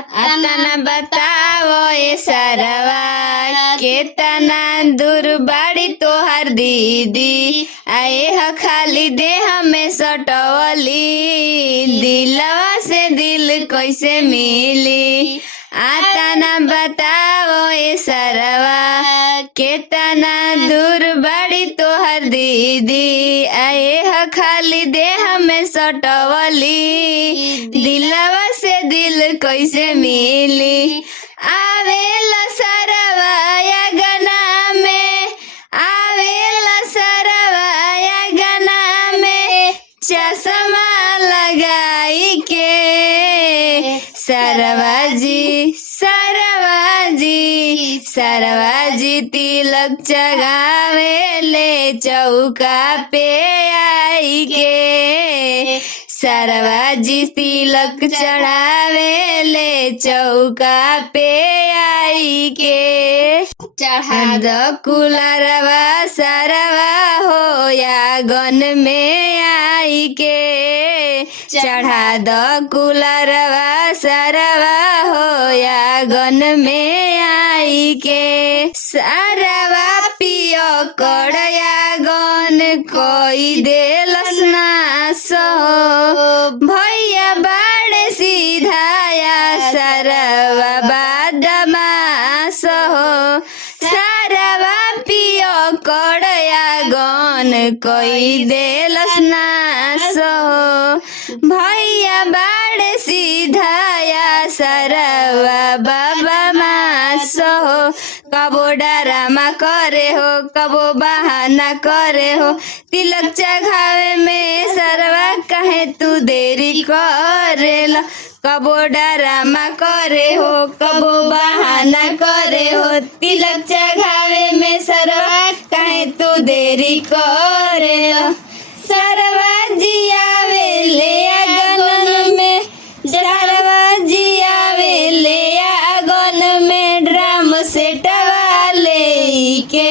अतना बताओ ए सरवा केतना दूर बाड़ी तोहर दीदी आए ह खाली देह में सटवली दिलवा से दिल कैसे मिली। अतना बताओ ए सरवा केतना दूर बाड़ी तोहर दीदी आए ह खाली देह में सटवली दिलवा से दिल कैसे मिली। आवेला सरवा या गना में आवेला सरवा या गना में चश्मा लगाई के सरवा जी तिलक चढ़ावे ले चौका पे आई के सरवा जी तिलक चढ़ावे ले चौका पे आई के। चढ़ा द कुलरवा सरवा हो या गन में आई के चढ़ा द कुलरवा सरवा हो या गन में आई के। सरवा पियो कड़या गन कोई देलस नास हो भैया बाड़े सीधाया सरवा बादमास हो। सरवा पियो कड़या गन कोई देलस नास हो भैया बाड़े सीधाया सरवा बाबा मास हो। कबो डरामा करे हो कबो बहाना करे हो तिलक चढ़ावे में सरवा कहे तू देरी करेला। कबो डरामा करे हो कबो बहाना करे हो तिलक चढ़ावे में सरवा कहे तू देरी करेला। सरवा जी आवे ले आंगन में सरवा जी आवे ले आंगन में ड्राम से टवाले के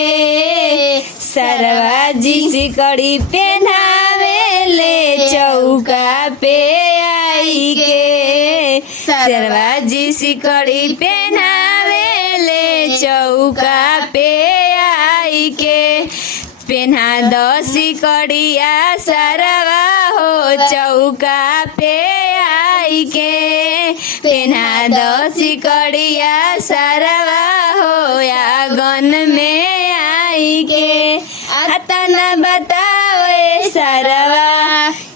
सरवा जी सिकड़ी पहनावे ले चौका पे आई के सरवा जी सिकड़ी पहनावे ले चौका पे आई के। पेन्हा दो सिकड़िया सरवा हो चौका पे आई के पेन्हा दो सिकड़िया सरवा हो या गन में आई के। अतना बताओ ए सरवा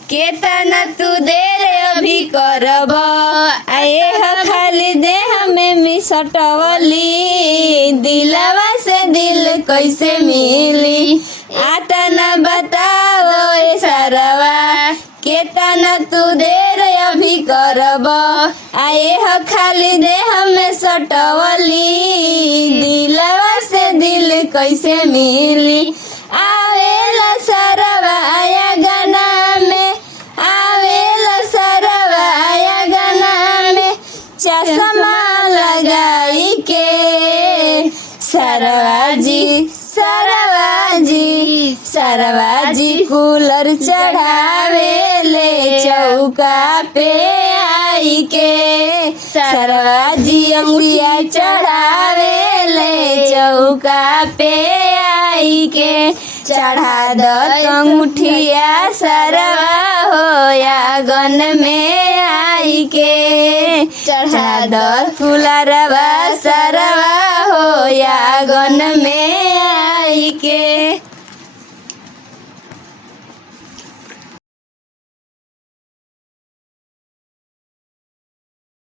केतना तू देर अभी करब आए ह खाली देह में मिसटवली दिलवा से दिल कैसे मिली। अतना बताओ ए सरवा केतना तू देर अभी करब आए ह खाली देह में सटवली दिलवा से दिल कैसे मिली। आवेला सरवा या गना में आवेला सरवा या गना में चश्मा लगाई के सरवा जी कूलर चढ़ावे ले चौका पे आई के सरवा जी अंगुरिया चढ़ावे ले चौका पे आई के। चढ़ा दो अंगूठिया सरवा हो या गन में आई के चढ़ा दो कुलरवा सरवा हो या गन